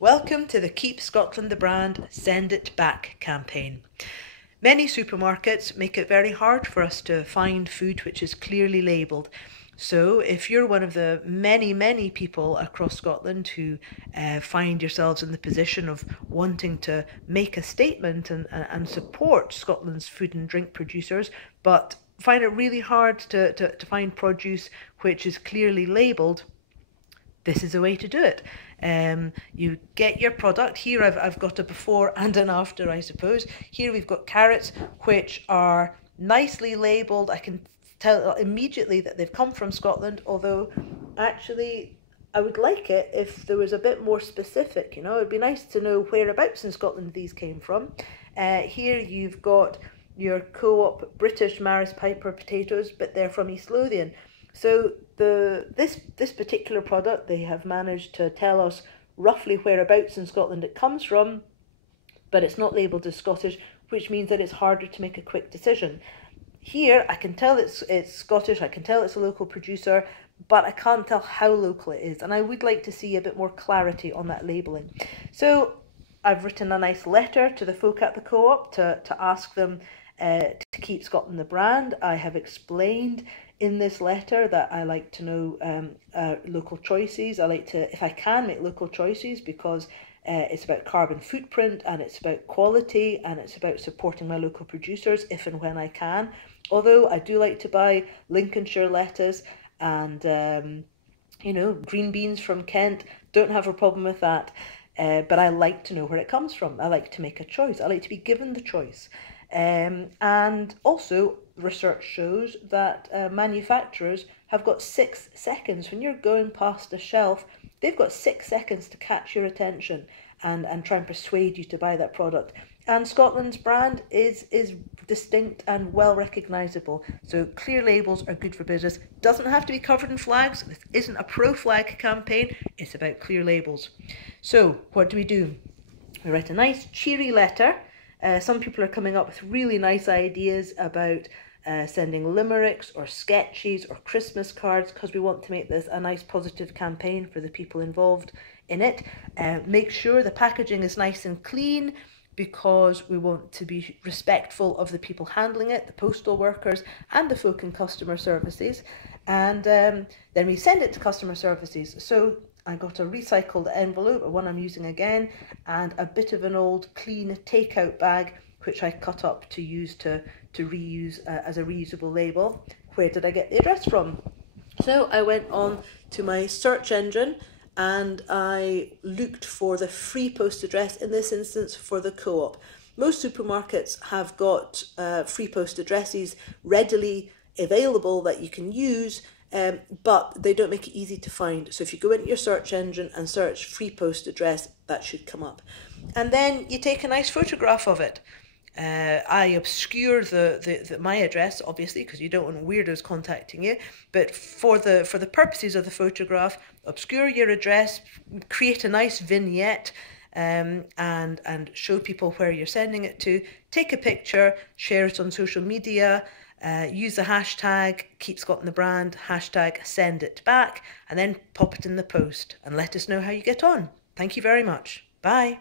Welcome to the Keep Scotland the Brand, Send It Back campaign. Many supermarkets make it very hard for us to find food which is clearly labelled. So if you're one of the many people across Scotland who find yourselves in the position of wanting to make a statement and support Scotland's food and drink producers, but find it really hard to find produce which is clearly labelled, this is a way to do it. You get your product. Here I've got a before and an after, I suppose. Here we've got carrots which are nicely labelled. I can tell immediately that they've come from Scotland, although actually I would like it if there was a bit more specific, you know. It'd be nice to know whereabouts in Scotland these came from. Here you've got your Co-op British Maris Piper potatoes, but they're from East Lothian. So this particular product, they have managed to tell us roughly whereabouts in Scotland it comes from, but it's not labelled as Scottish, which means that it's harder to make a quick decision. Here, I can tell it's Scottish, I can tell it's a local producer, but I can't tell how local it is, and I would like to see a bit more clarity on that labelling. So I've written a nice letter to the folk at the Co-op to ask them to keep Scotland the brand. I have explained in this letter that I like to know local choices. I like to, if I can, make local choices because it's about carbon footprint and it's about quality and it's about supporting my local producers if and when I can. Although I do like to buy Lincolnshire lettuce and you know, green beans from Kent, don't have a problem with that. But I like to know where it comes from. I like to make a choice. I like to be given the choice. And also research shows that manufacturers have got 6 seconds. When you're going past a shelf, they've got 6 seconds to catch your attention and try and persuade you to buy that product. And Scotland's brand is distinct and well recognisable. So clear labels are good for business. Doesn't have to be covered in flags. This isn't a pro-flag campaign. It's about clear labels. So what do? We write a nice cheery letter. Some people are coming up with really nice ideas about sending limericks or sketches or Christmas cards because we want to make this a nice positive campaign for the people involved in it. Make sure the packaging is nice and clean because we want to be respectful of the people handling it, the postal workers and the folk in customer services. And then we send it to customer services. So I got a recycled envelope, one I'm using again, and a bit of an old clean takeout bag, which I cut up to use to reuse as a reusable label. Where did I get the address from? So I went on to my search engine and I looked for the free post address, in this instance for the Co-op. Most supermarkets have got free post addresses readily available that you can use, but they don't make it easy to find. So if you go into your search engine and search free post address, that should come up. And then you take a nice photograph of it. I obscure my address, obviously, because you don't want weirdos contacting you. But for the purposes of the photograph, obscure your address, create a nice vignette, and show people where you're sending it to. Take a picture, share it on social media. Use the hashtag Keep Scotland the Brand, hashtag Send It Back, and then pop it in the post and let us know how you get on. Thank you very much. Bye.